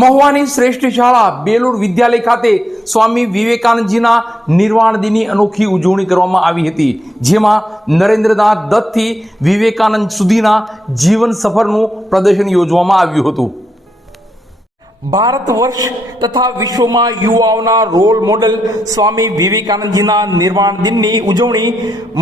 મહુવાની શ્રેષ્ઠ શાળા બેલુર વિદ્યાલય ખાતે સ્વામી વિવેકાનંદજીના નિર્વાણ દિનની અનોખી ઉજવણી કરવામાં આવી હતી, જેમાં નરેન્દ્રનાથ દત્તથી વિવેકાનંદ સુધીના જીવન સફરનું પ્રદર્શન યોજવામાં આવ્યું હતું. ભારત વર્ષ તથા વિશ્વમાં યુવાઓના રોલ મોડેલ સ્વામી વિવેકાનંદજીના નિર્વાણ દિનની ઉજવણી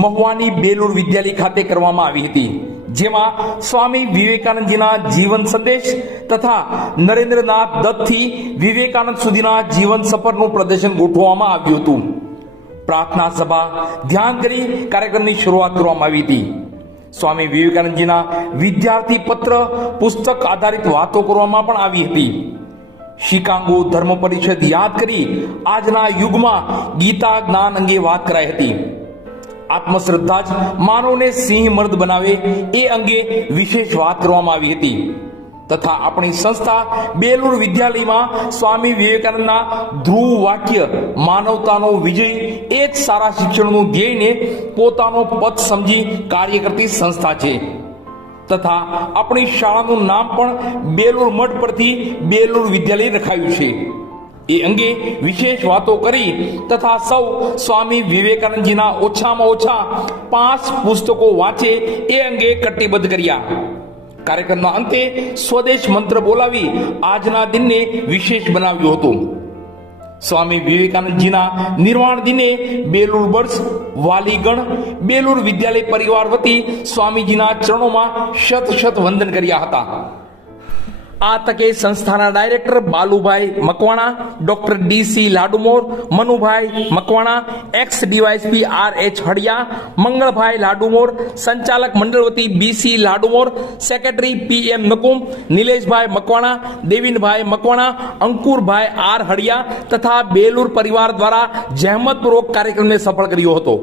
મહુવાની બેલુર વિદ્યાલય ખાતે કરવામાં આવી હતી, જેમાં સ્વામી વિવેકાનંદજીના જીવન સંદેશ તથા નરેન્દ્રનાથ દત્તથી વિવેકાનંદ સુધીના જીવન સફરનું પ્રદર્શન ગોઠવવામાં આવ્યું હતું. પ્રાર્થના સભા, ધ્યાન કરી કાર્યક્રમની શરૂઆત કરવામાં આવી હતી. સ્વામી વિવેકાનંદજીના વિદ્યાર્થી પત્ર પુસ્તક આધારિત વાતો કરવામાં પણ આવી હતી. શિકાગો ધર્મ પરિષદ યાદ કરી આજના યુગમાં ગીતા જ્ઞાન અંગે વાત કરાઈ હતી. આત્મશ્રદ્ધા જ માનવને સિંહ મર્દ બનાવે એ અંગે વિશેષ વાત કરવામાં આવી હતી. તથા આપણી સંસ્થા બેલુર વિદ્યાલયમાં સ્વામી વિવેકાનંદના ધ્રુવ વાક્ય માનવતાનો વિજય એ જ સારા શિક્ષણનું ધ્યેયને પોતાનો પથ સમજી કાર્ય કરતી સંસ્થા છે. તથા આપણી શાળાનું નામ પણ બેલુર મઠ પરથી બેલુર વિદ્યાલય રખાયું છે. એ અંગે વિશેષ વાતો કરી તથા સૌ સ્વામી વિવેકાનંદજીના ઓછામાં ઓછા 5 પુસ્તકો વાંચે એ અંગે કટિબદ્ધ કર્યા. કાર્યક્રમના અંતે સ્વદેશ મંત્ર બોલાવી આજના દિનને વિશેષ બનાવ્યું હતું. સ્વામી વિવેકાનંદજીના નિર્વાણ દિને બેલુર બર્ડ્સ વાલીગણ બેલુર વિદ્યાલય પરિવાર વતી સ્વામીજીના ચરણોમાં શત વંદન કર્યા હતા. આ તકે સંસ્થાના director Balubhai Makwana, doctor DC Ladumor, Manubhai Makwana, ex DYSP RH Hadiya, Mangalbhai Ladumor, સંચાલક મંડળ વતી BC Ladumor, secretary PM Nakum, Nileshbhai Makwana, Devinbhai Makwana, Ankurbhai R Hadiya તથા બેલુર પરિવાર દ્વારા જહેમતપૂર્વક કાર્યક્રમને સફળ કર્યો હતો.